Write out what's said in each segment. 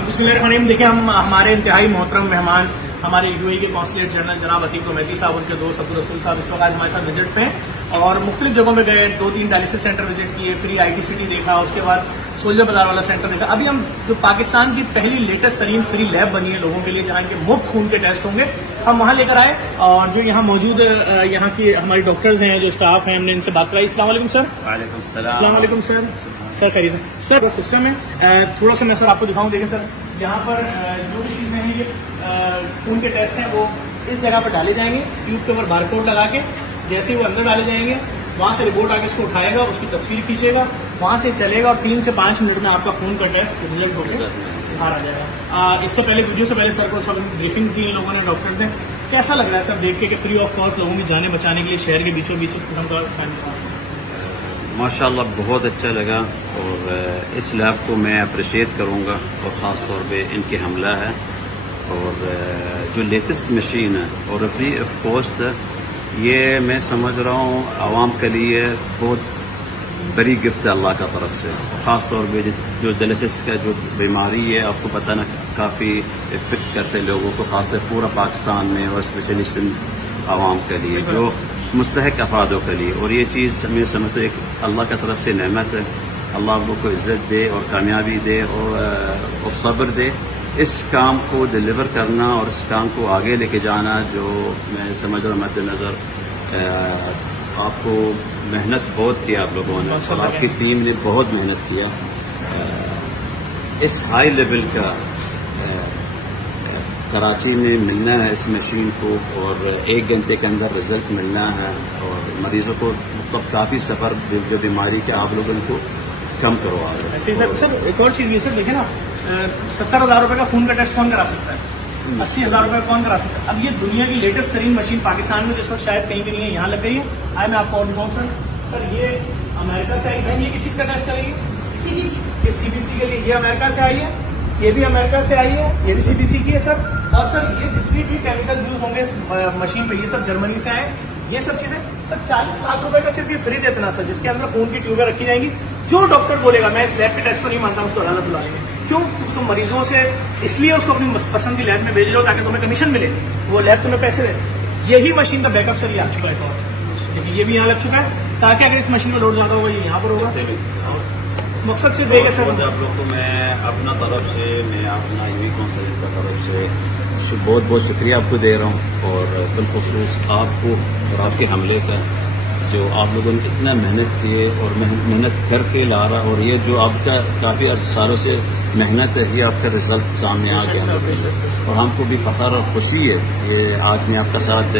बिस्मिल्लाहिर्रहमानिर्रहीम। देखिए, हम हमारे इंतहाई मोहतरम मेहमान हमारे यूएई के कॉन्सुलेट जनरल जनाब अतीक उमैती साहब, उनके दोस्त अब्दुल रसूल साहब इस वक्त हमारे साथ विजिट पे हैं और मुख्तलिफ जगहों पे गए, 2-3 डायलिसिस सेंटर विजिट किए, फ्री आईटी सिटी देखा, उसके बाद सोल्जर बाजार वाला सेंटर देखा। अभी हम जो पाकिस्तान की पहली लेटेस्ट तरीन फ्री लैब बनी है लोगों के लिए, जहाँ के मुफ्त खून के टेस्ट होंगे, हम वहाँ लेकर आए और जो यहाँ मौजूद यहाँ की हमारी डॉक्टर्स हैं, जो स्टाफ हैं, हमने इनसे बात कराई। अस्सलाम वालेकुम सर। अस्सलाम वालेकुम सर। सर खैरियत है सर? वो सिस्टम है, थोड़ा सा मैं सर आपको दिखाऊं। देखें सर, यहाँ पर जो भी चीज़ें हैं, ये खून के टेस्ट हैं, वो इस जगह पर डाले जाएंगे, ट्यूब के ऊपर बारकोड लगा के। जैसे ही वो अंदर डाले जाएंगे, वहाँ से रिपोर्ट आके उसको उठाएगा, उसकी तस्वीर खींचेगा, वहाँ से चलेगा और 3 से 5 मिनट में आपका खून का टेस्ट रिजल्ट होकर बाहर आ जाएगा। इससे पहले वीडियो से पहले सर को सब ब्रीफिंग दी लोगों ने, डॉक्टर्स ने। कैसा लग रहा है सर देख के कि फ्री ऑफ कॉस्ट लोगों की जानें बचाने के लिए शहर के बीचों बीच इस किस्म का? माशाल्लाह बहुत अच्छा लगा और इस लैब को मैं अप्रिशिएट करूँगा और ख़ास तौर पे इनके हमला है और जो लेटेस्ट मशीन है और फ्री ऑफ कॉस्ट है, ये मैं समझ रहा हूँ आवाम के लिए बहुत बड़ी गिफ्ट है अल्लाह का तरफ से। ख़ास तौर पे जो डायलिसिस का जो बीमारी है, आपको पता ना, काफ़ी इफेक्ट करते लोगों को, खासकर पूरा पाकिस्तान में और स्पेशली सिंध आवाम के लिए, जो मुस्तहक अफरादों के लिए। और ये चीज़ मैं समझता हूँ एक अल्लाह की तरफ से नेमत है। अल्लाह आप लोग को इज़्ज़त दे और कामयाबी दे और सब्र दे इस काम को डिलीवर करना और इस काम को आगे लेके जाना। जो मैं समझ रहा हूँ मद्देनज़र आपको मेहनत बहुत की आप लोगों ने और आपकी टीम ने बहुत मेहनत किया। इस हाई लेवल का कराची में मिलना है इस मशीन को और 1 घंटे के अंदर रिजल्ट मिलना है और मरीजों को मतलब काफ़ी सफ़र जो बीमारी के आप लोगों को कम करवा रहे हैं। ऐसे ही सर एक और चीज़ ये सर देखें ना, 70,000 रुपये का खून का टेस्ट कौन करा सकता है? 80,000 रुपये कौन करा सकता है? अब ये दुनिया की लेटेस्ट तरीन मशीन पाकिस्तान में जिस वक्त शायद कहीं भी नहीं है, यहाँ लग गई है। आए मैं आपको और दिखाऊँ सर। सर ये अमेरिका से आई है। ये किस चीज़ का टेस्ट करेगी? सीबीसी के लिए। ये अमेरिका से आई है, ये भी अमेरिका से आई है, ये भी सीबीसी की है सर। और सर ये जितनी भी केमिकल यूज होंगे इस मशीन पे, ये सब जर्मनी से आए। ये सब चीजें सर 40 लाख रुपए का सिर्फ ये फ्रिज इतना सर, जिसके अंदर खून की ट्यूबें रखी जाएंगी। जो डॉक्टर बोलेगा मैं इस लैब के टेस्ट को नहीं मानता, उसको अदालत बुला लेंगे। क्यों? तुम मरीजों से इसलिए उसको अपनी पसंद की लैब में भेज लो ताकि तुम्हें कमीशन मिले, वो लैब तुम्हें पैसे दे। यही मशीन का बैकअप सर ये आ चुका है, लेकिन ये भी यहाँ लग चुका है ताकि अगर इस मशीन का लोड ज्यादा होगा ये यहाँ पर होगा। मकसद से देगा सर आप लोग को मैं अपना तरफ से, मैं अपना यूएई कौंसिल की तरफ से बहुत बहुत शुक्रिया आपको दे रहा हूँ और बिलखुसूस आपको और आपके हमले का, जो आप लोगों ने इतना मेहनत किए और मेहनत करके ला रहा, और ये जो आपका काफ़ी सालों से मेहनत है, ये आपका रिजल्ट सामने आ गया और हमको भी फख्र और खुशी है ये आज मैं आपका साथ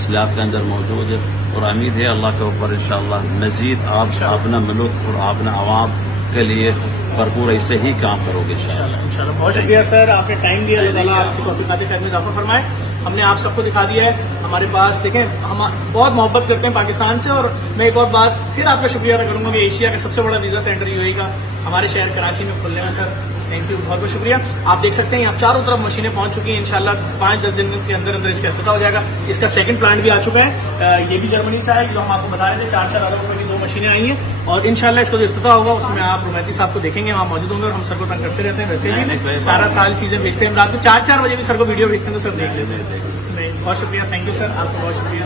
इस लैब के अंदर मौजूद है और उम्मीद है अल्लाह के ऊपर इंशाअल्लाह मज़ीद आप अपना मुल्क और अपना आवाम के लिए भरपूर ऐसे ही काम करोगे इंशाअल्लाह। बहुत शुक्रिया सर, आपने टाइम दिया, अल्लाह ताला आपकी तौफीक़ात में इज़ाफ़ा फरमाए। हमने आप सबको दिखा दिया है हमारे पास। देखें, हम बहुत मोहब्बत करते हैं पाकिस्तान से और मैं एक और बात फिर आपका शुक्रिया अदा करूंगा कि एशिया का सबसे बड़ा वीज़ा सेंटर यूएई का हमारे शहर कराची में खुलने में सर थैंक यू, बहुत बहुत शुक्रिया। आप देख सकते हैं यहाँ चारों तरफ मशीनें पहुंच चुकी हैं। इंशाल्लाह 5-10 दिन के अंदर अंदर इसका इफ्तिताह हो जाएगा। इसका सेकंड प्लांट भी आ चुका है, ये भी जर्मनी से आया, जो हम आपको बता रहे थे। 4-4 हज़ार रुपये की 2 मशीनें आई हैं और इंशाल्लाह इसका जो इफ्तिताह होगा उसमें आप उमैती साहब को देखेंगे, वहाँ मौजूद होंगे और हम सर को तंग करते रहते हैं। वैसे भी सारा साल चीज़ें भेजते हैं, रात में 4-4 बजे भी सर को वीडियो भेजते हैं, तो सर देख लेते हैं। बहुत शुक्रिया, थैंक यू सर, आपको बहुत शुक्रिया।